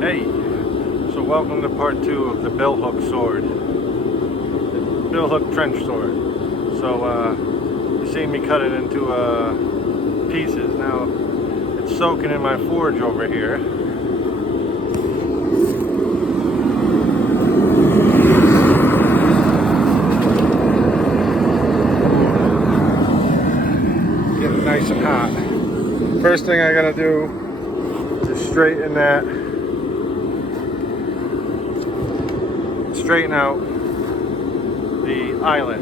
Hey, so welcome to part 2 of the Billhook sword, the Billhook trench sword. So you see me cut it into pieces. Now it's soaking in my forge over here. Getting nice and hot. First thing I gotta do is straighten out the eyelet.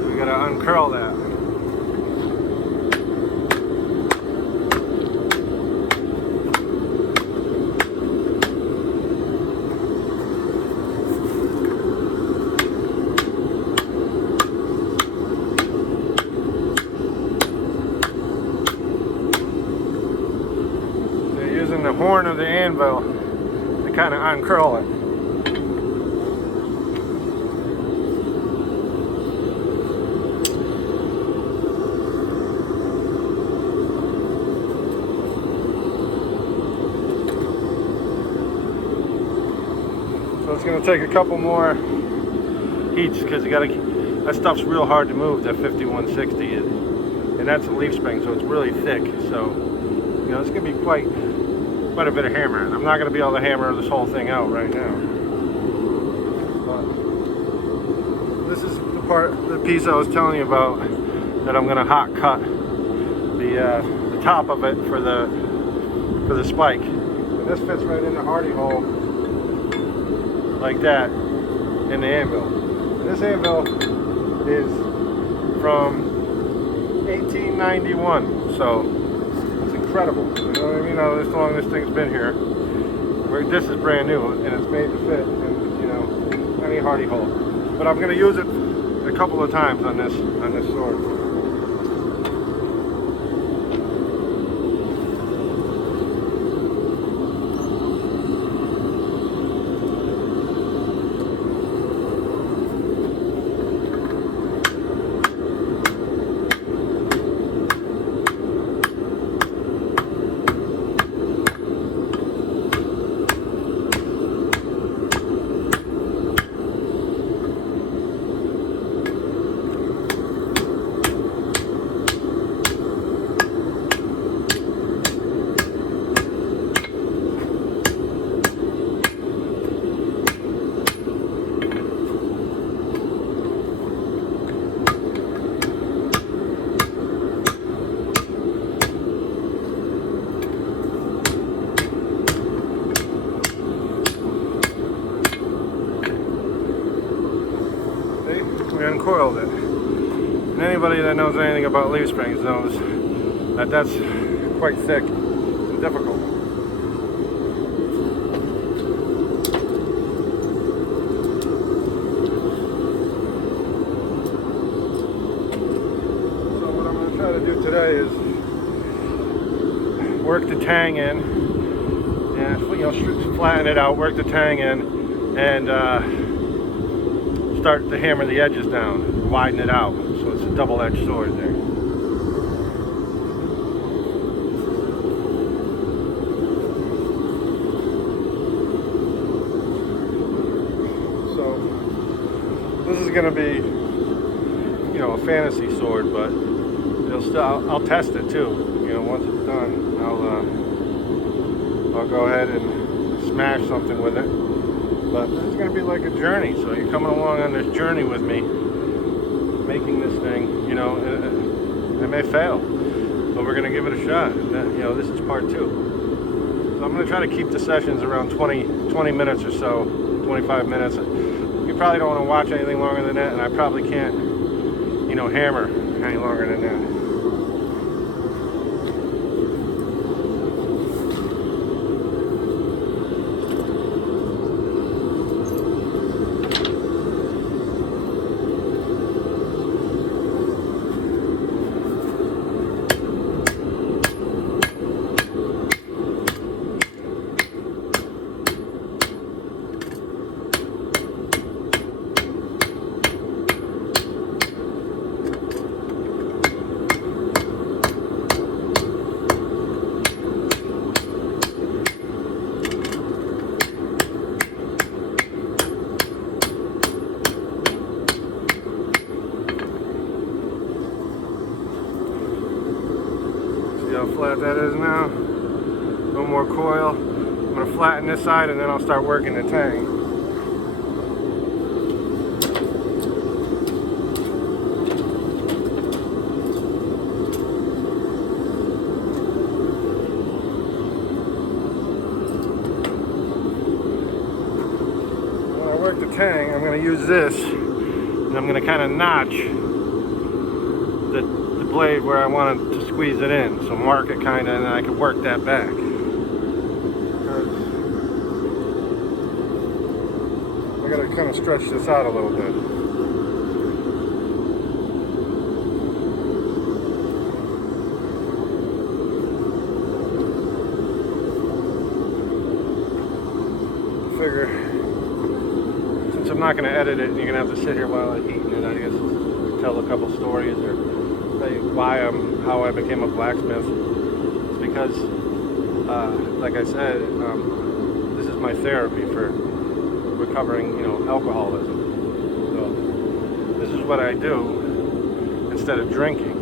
We gotta uncurl that. Using the horn of the anvil to kind of uncurl it. So it's going to take a couple more heats because you got to. That stuff's real hard to move. That 5160, and that's a leaf spring, so it's really thick. So you know it's going to be quite a bit of hammering. I'm not going to be able to hammer this whole thing out right now. But this is the piece I was telling you about that I'm going to hot cut the top of it for the spike. And this fits right in the hardy hole like that in the anvil. And this anvil is from 1891, so it's incredible. You know what I mean? How long this thing's been here. This is brand new, and it's made to fit in any hardy hole. But I'm going to use it a couple of times on this sword. We uncoiled it. And anybody that knows anything about leaf springs knows that that's quite thick and difficult. So what I'm going to try to do today is work the tang in, and flatten it out, work the tang in, and start to hammer the edges down, widen it out, so it's a double-edged sword there. So this is going to be, a fantasy sword, but I'll test it too. Once it's done, I'll go ahead and smash something with it. But this is going to be like a journey, so you're coming along on this journey with me, making this thing. It may fail, but we're going to give it a shot. This is part 2. So I'm going to try to keep the sessions around 20 minutes or so, 25 minutes. You probably don't want to watch anything longer than that, and I probably can't, hammer any longer than that. more coil. I'm going to flatten this side and then I'll start working the tang. When I work the tang, I'm going to use this and I'm going to kind of notch the blade where I wanted to squeeze it in, so mark it kind of, and then I can work that back. I gotta kind of stretch this out a little bit. I figure since I'm not gonna edit it, and you're gonna have to sit here while I'm eating it, I guess tell a couple stories or how I became a blacksmith. It's because, like I said, this is my therapy for recovering, alcoholism. So this is what I do instead of drinking,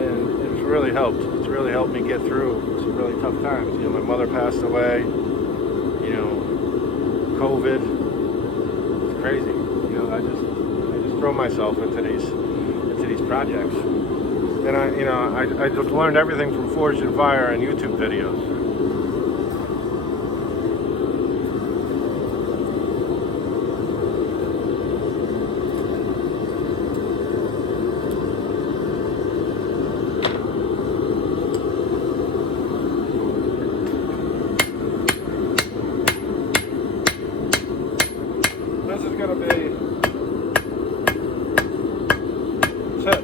and it's really helped. It's really helped me get through some really tough times. My mother passed away. COVID. It's crazy. I just throw myself into these projects. And I just learned everything from Forged in Fire and YouTube videos. This is going to be tip.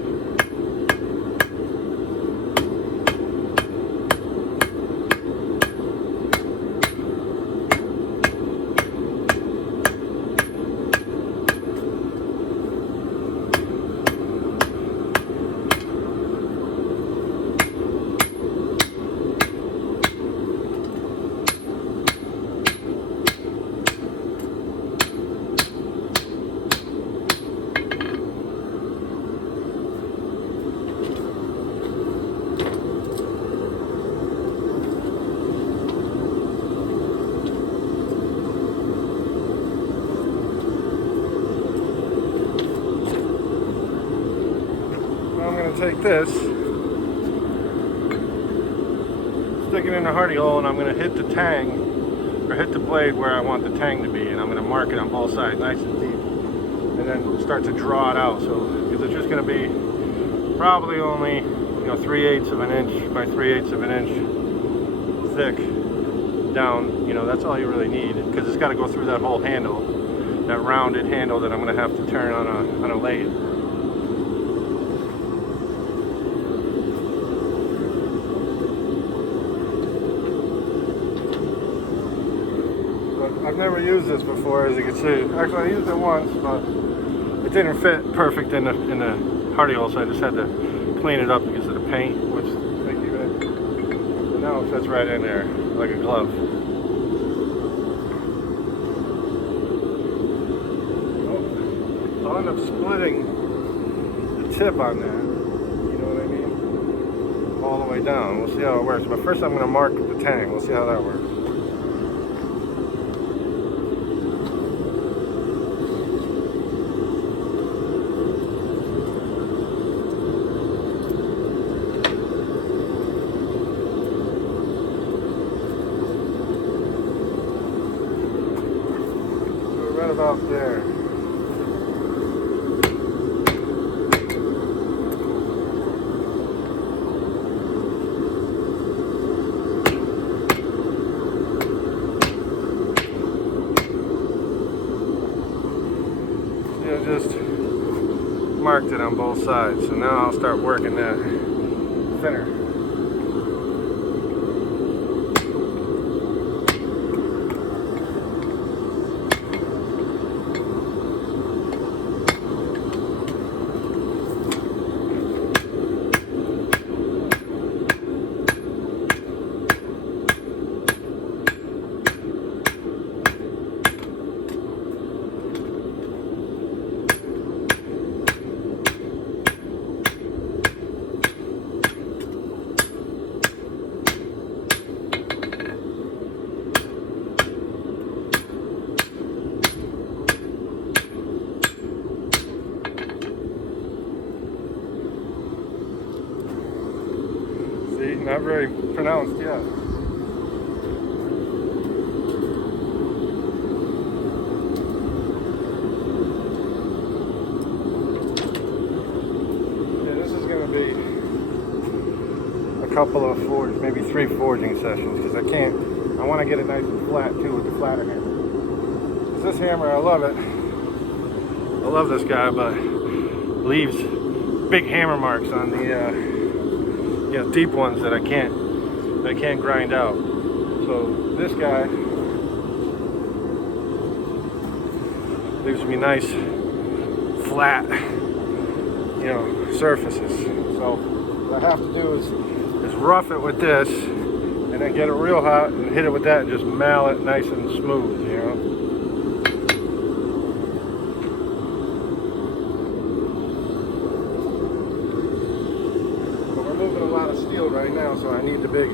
I'm going to take this, stick it in the hardy hole, and I'm going to hit the tang, or hit the blade where I want the tang to be, and I'm going to mark it on both sides nice and deep, and then start to draw it out. So, because it's just going to be probably only 3/8 of an inch by 3/8 of an inch thick down. That's all you really need, because it's got to go through that whole handle, that rounded handle that I'm going to have to turn on a lathe. I've never used this before, as you can see. Actually, I used it once, but it didn't fit perfect in the hardy hole, so I just had to clean it up because of the paint, which they keep it. And now it fits right in there like a glove. I'll end up splitting the tip on that. You know what I mean? All the way down. We'll see how it works. But first, I'm going to mark the tang. We'll see how that works. Right about there. Yeah, just marked it on both sides. So now I'll start working that thinner. not very pronounced yet. Yeah, this is going to be a couple of maybe 3 forging sessions, because I want to get it nice and flat too with the flatter hammer. This hammer, I love it. I love this guy, but leaves big hammer marks on the deep ones that I can't grind out. So this guy leaves me nice flat, surfaces. So what I have to do is rough it with this, and then get it real hot and hit it with that and just mail it nice and smooth, But we're moving a lot of steel right now, so I need the big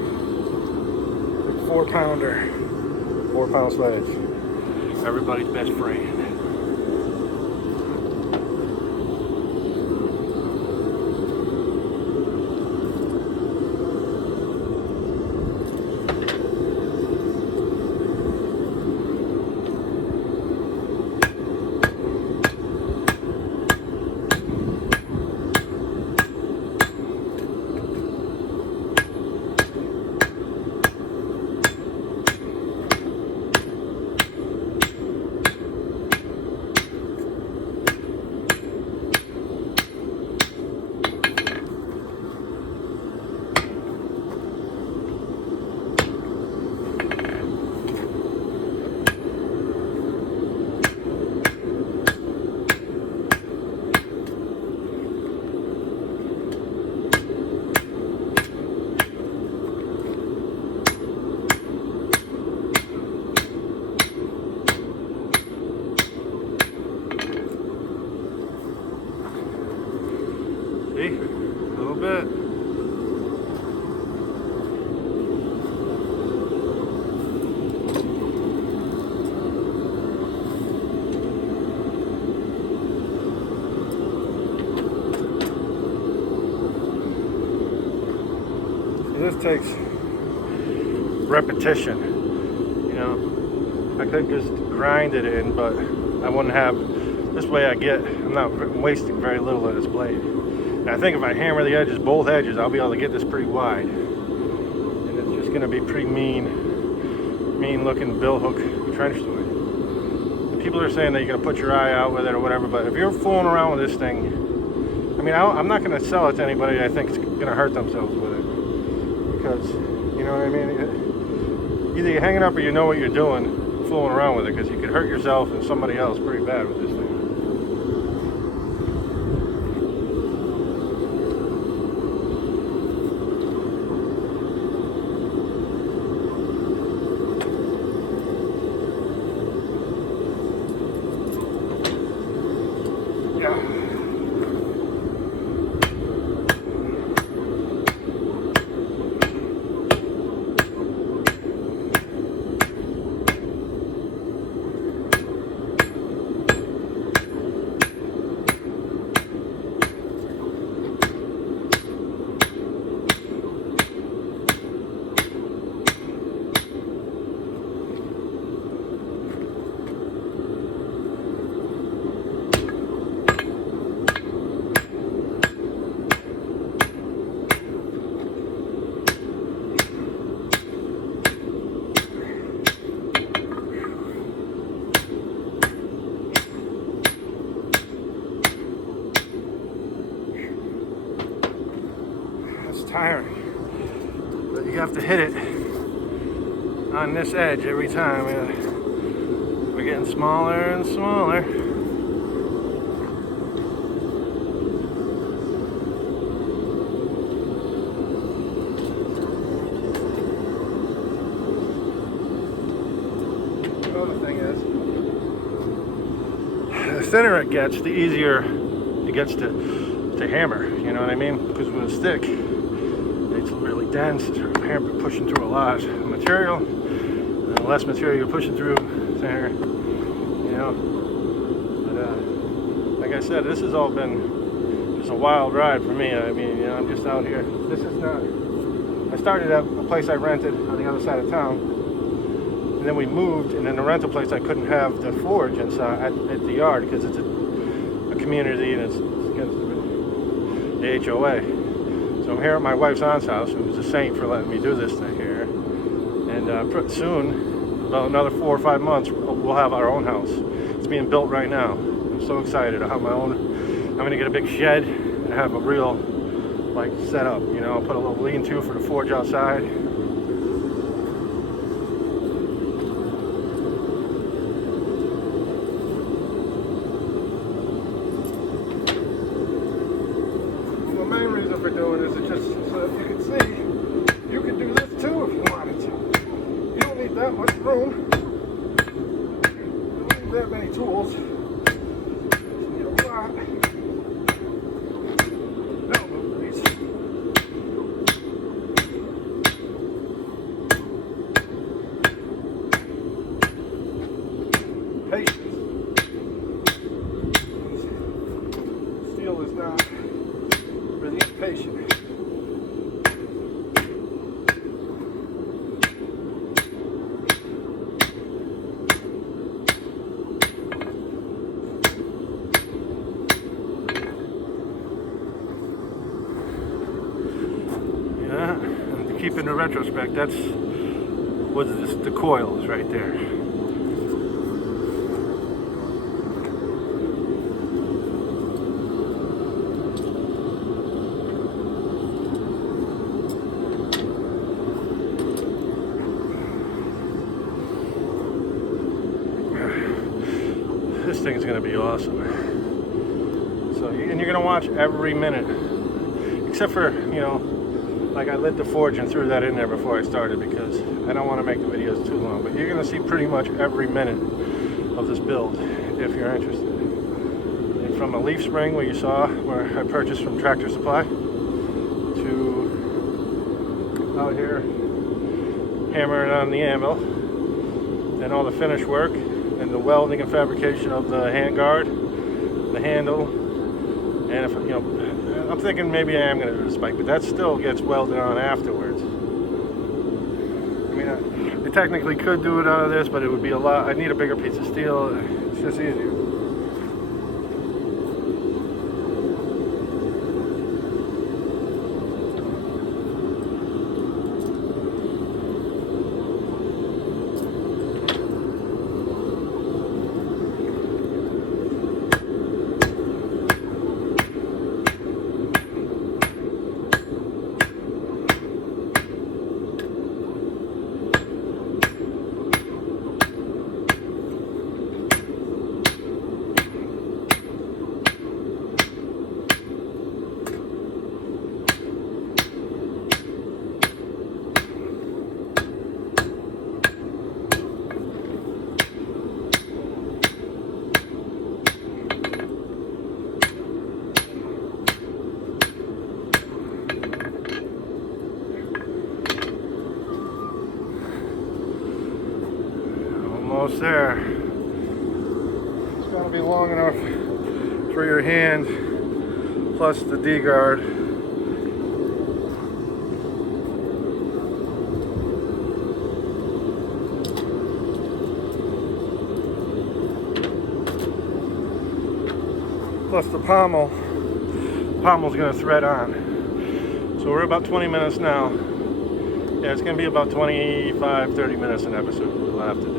4-pounder, 4-pound sledge. Everybody's best friend. See? A little bit. See, this takes repetition. I could just grind it in, but I wouldn't have. This way I'm not wasting very little of this blade. And I think if I hammer the edges, both edges, I'll be able to get this pretty wide. And it's just going to be pretty mean looking Billhook trench joint. And people are saying that you're going to put your eye out with it or whatever, but if you're fooling around with this thing, I'm not going to sell it to anybody I think is going to hurt themselves with it. Because, you know what I mean? Either you hang it up or you know what you're doing, fooling around with it, because you could hurt yourself and somebody else pretty bad with this thing. Tiring, but you have to hit it on this edge every time. We're getting smaller and smaller. The thing is, the thinner it gets, the easier it gets to hammer. You know what I mean? Because with a stick, it's really dense. You're pushing through a lot of material, and the less material you're pushing through, thinner. But like I said, this has all been just a wild ride for me. I'm just out here. This is not a started at a place I rented on the other side of town, and then we moved, and in the rental place I couldn't have the forge inside at the yard because it's a community and it's against the HOA. So I'm here at my wife's aunt's house, who's a saint for letting me do this thing here. And soon, about another 4 or 5 months, we'll have our own house. It's being built right now. I'm so excited. I'll have my own. I'm gonna get a big shed and have a real like setup. You know, I'll put a little lean-to for the forge outside. Well, the main reason for doing this is just so that you can see you can do this too if you wanted to. You don't need that much room. You don't need that many tools. You need a lot. Elbow grease. Patience. Steel is not really impatient. And to keep in the retrospect, that's what is this? The coils right there. This thing's gonna be awesome. So, and you're gonna watch every minute, except for, you know, like I lit the forge and threw that in there before I started because I don't want to make the videos too long. But you're gonna see pretty much every minute of this build if you're interested. And from a leaf spring where you saw where I purchased from Tractor Supply to out here hammering on the anvil, and all the finish work and the welding and fabrication of the handguard, the handle, and if you know, I'm thinking maybe I am going to do the spike, but that still gets welded on afterwards. I mean, I technically could do it out of this, but it would be a lot. I need a bigger piece of steel. It's just easier. Almost there. It's going to be long enough for your hand, plus the D-guard. Plus the pommel. Pommel's going to thread on. So we're about 20 minutes now. Yeah, it's going to be about 25-30 minutes an episode we'll have to do.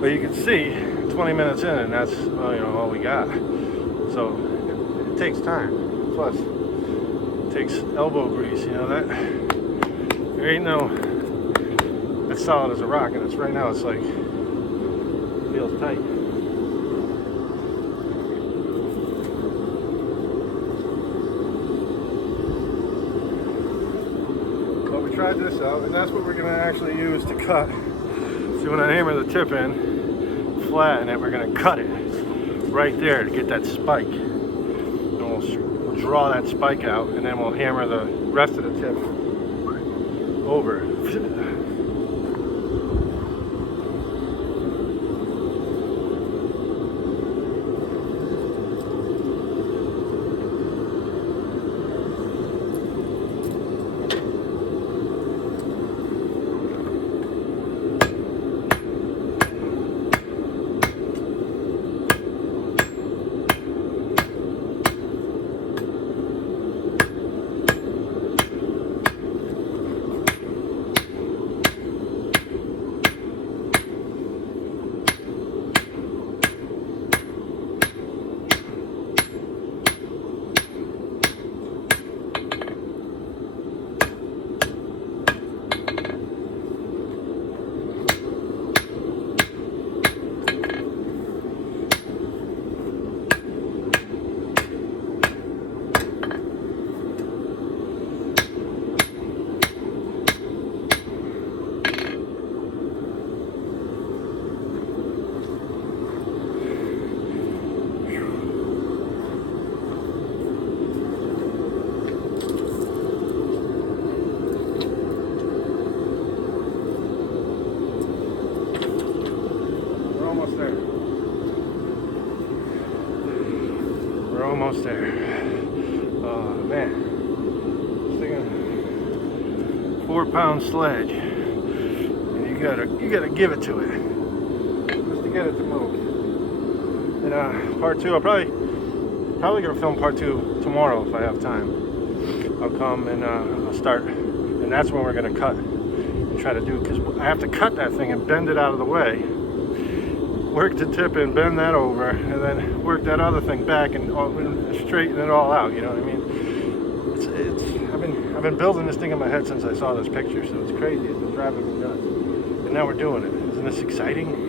But you can see 20 minutes in, and that's all we got. So it takes time. Plus, it takes elbow grease. You know that there ain't no. It's solid as a rock, and it's right now. It's like feels tight. But we tried this out, and that's what we're going to actually use to cut. See, when I hammer the tip in, flatten it, we're going to cut it right there to get that spike. And we'll draw that spike out, and then we'll hammer the rest of the tip over. almost there. Oh man, this thing is a 4-pound sledge, and you gotta give it to it just to get it to move. And part two, I'll probably gonna film part two tomorrow if I have time. I'll come and I'll start, and that's when we're gonna cut and try to do, because I have to cut that thing and bend it out of the way, work the tip and bend that over, and then work that other thing back and straighten it all out. You know what I mean? I've been building this thing in my head since I saw this picture, so it's crazy. It's been driving me nuts, and now we're doing it. Isn't this exciting?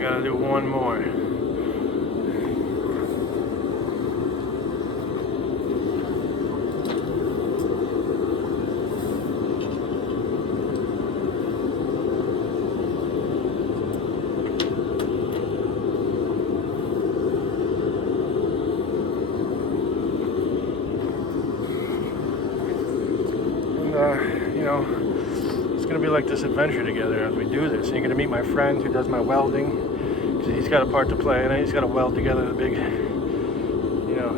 Gotta do one more. And you know, it's gonna be like this adventure together as we do this. And you're gonna meet my friend who does my welding. He's got a part to play, and he's got to weld together the big, you know,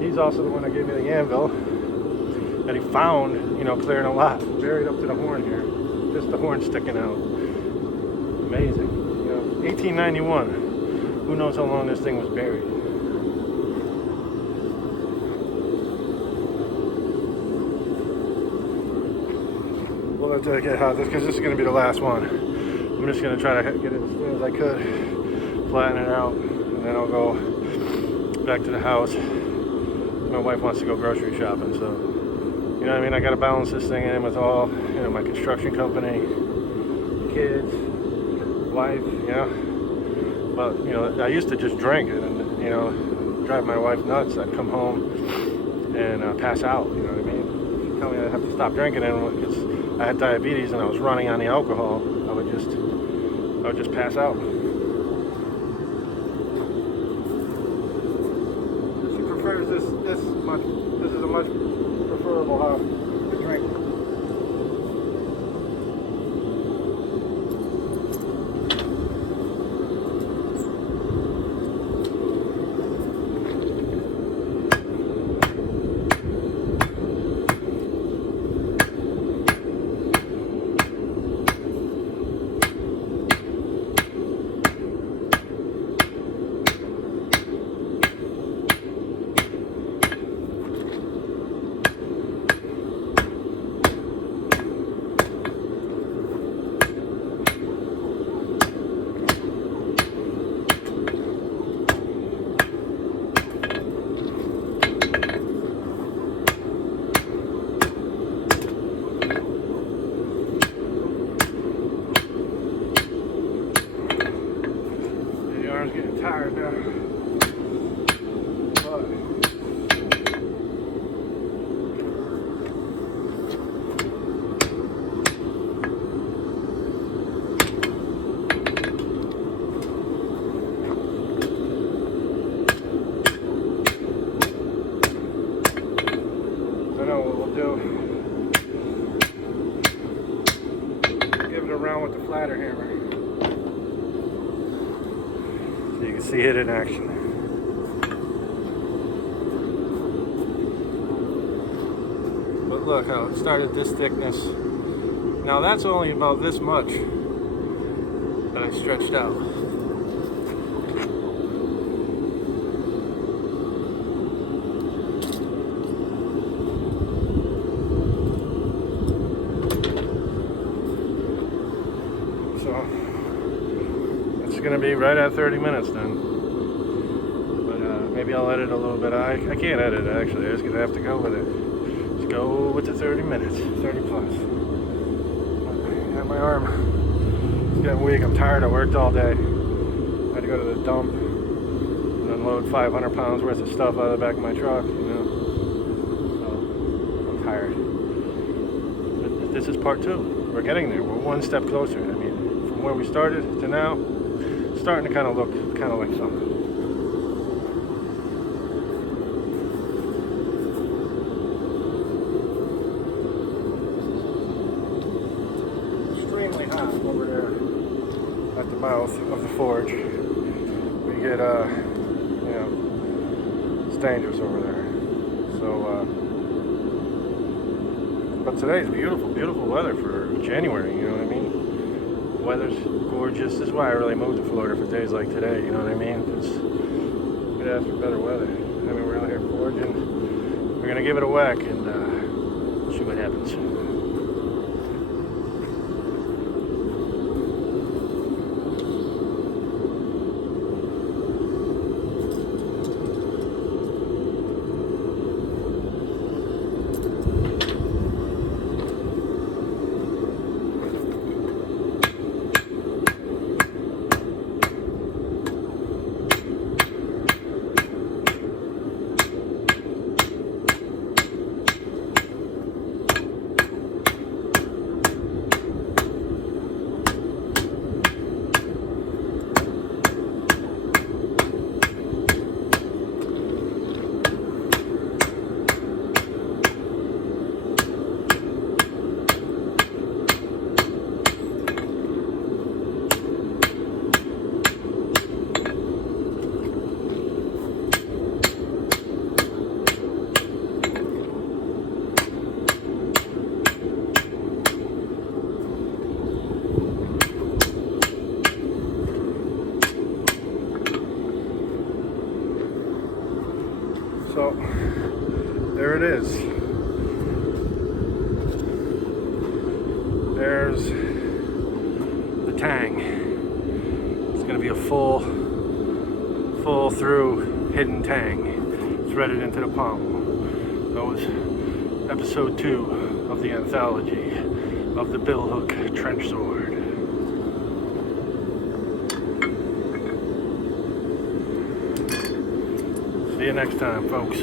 he's also the one that gave me the anvil that he found, you know, clearing a lot, buried up to the horn here, just the horn sticking out. Amazing. You know, 1891, who knows how long this thing was buried. Well, let's get hot, because this is going to be the last one. I'm just going to try to get it as soon as I could, flatten it out, and then I'll go back to the house. My wife wants to go grocery shopping, so, you know what I mean? I got to balance this thing in with all, you know, my construction company, kids, wife, you know. But, you know, I used to just drink and, you know, drive my wife nuts. I'd come home and pass out, you know what I mean? She'd tell me I'd have to stop drinking, and because I had diabetes and I was running on the alcohol, I would just pass out. She prefers this much. This is a much preferable to drink. Getting tired now. But I know what we'll do. Give it a round with the flatter hammer. You can see it in action. But look how it started this thickness. Now that's only about this much. that I stretched out. So it's gonna be right at 30 minutes then. But maybe I'll edit a little bit. I can't edit it actually. I'm just gonna have to go with it. Let's go with the 30 minutes, 30 plus. Yeah, my arm is getting weak. I'm tired. I worked all day. I had to go to the dump and unload 500 pounds worth of stuff out of the back of my truck, you know. So I'm tired. But this is part 2. We're getting there. We're one step closer. I mean, from where we started to now, it's starting to kind of look like something. Extremely hot over there at the mouth of the forge. We get, you know, it's dangerous over there. So, but today's beautiful, beautiful weather for January, you know what I mean? The weather's gorgeous. This is why I really moved to Florida for days like today, you know what I mean? It's good after better weather. I mean, we're out here forging. We're gonna give it a whack and see what happens. So there it is. There's the tang. It's going to be a full through hidden tang threaded into the pommel. That was episode 2 of the anthology of the Billhook trench sword. See you next time, folks.